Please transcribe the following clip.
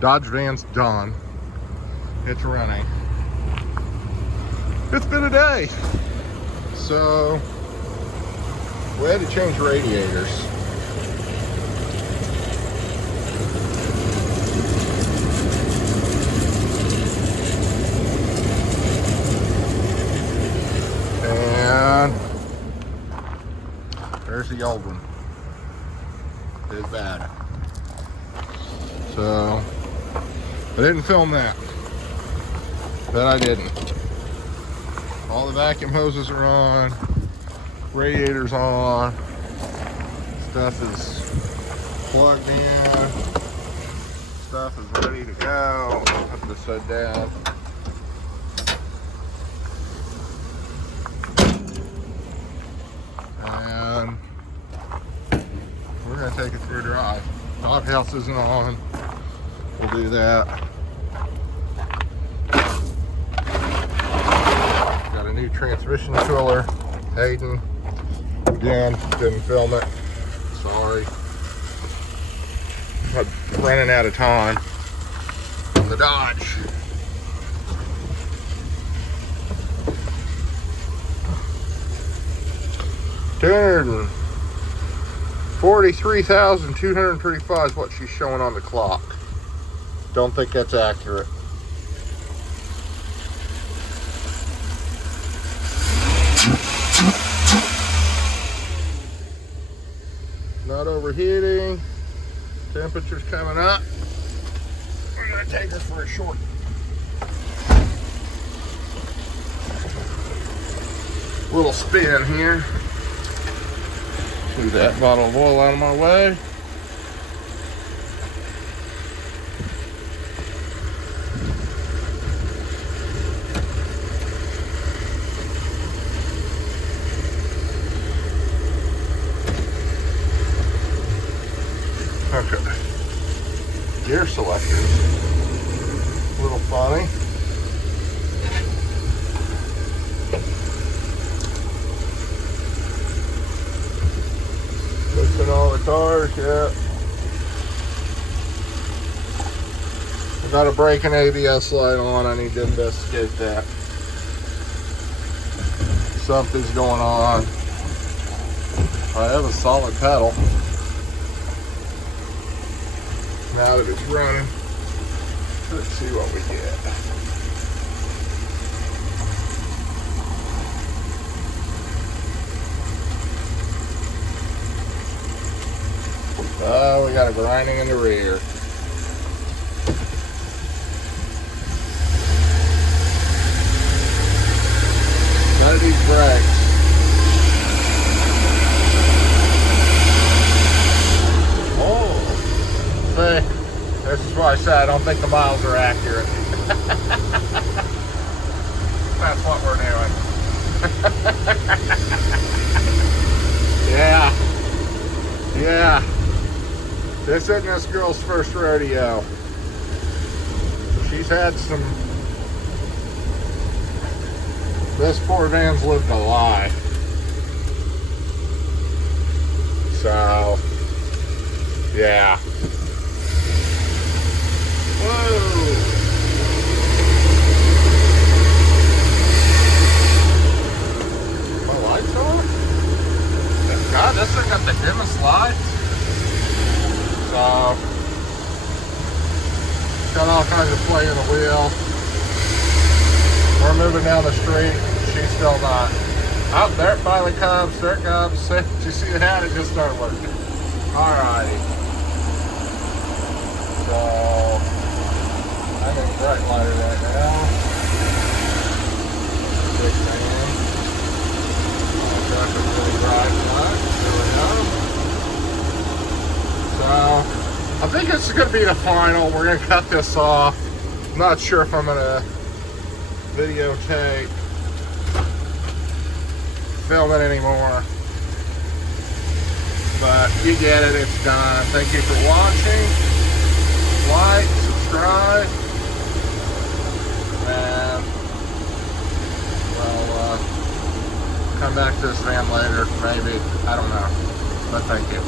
Dodge van's done. It's running. It's been a day. So we had to change radiators. And there's the old one. It's bad. So I didn't film that. That I didn't. All the vacuum hoses are on. Radiator's on. Stuff is plugged in. Stuff is ready to go. Put this side down. And we're gonna take it for a drive. Doghouse isn't on. We'll do that. Got a new transmission filler. Hayden. Again, didn't film it. Sorry. I'm running out of time on the Dodge. $243,235 is what she's showing on the clock. Don't think that's accurate. Not overheating. Temperature's coming up. We're gonna take her for a short little spin here. Move that bottle of oil out of my way. Okay. Gear selectors. A little funny. Looking all the cars, yeah. I got a brake and ABS light on. I need to investigate that. Something's going on. I have a solid pedal. Now that it's running, let's see what we get. Oh, we got a grinding in the rear. None of these brakes. Oh, see, this is why I said I don't think the miles are accurate. That's what we're doing. Yeah. Yeah. This isn't this girl's first rodeo. She's had some... This poor van's lived a lie. So, yeah. Whoa! My lights on? God, this thing got the dimmest lights. So, got all kinds of play in the wheel. We're moving down the street. She's still not. Oh, there it finally comes. There it comes. Did you see that? It just started working. Alrighty. So, I'm in bright lighter right now. Big fan. Got a really bright light. There we go. So, I think this is going to be the final. We're going to cut this off. I'm not sure if I'm going to videotape, film it anymore. But you get it, it's done. Thank you for watching. Like, subscribe, and we'll come back to this van later, maybe. I don't know. But thank you.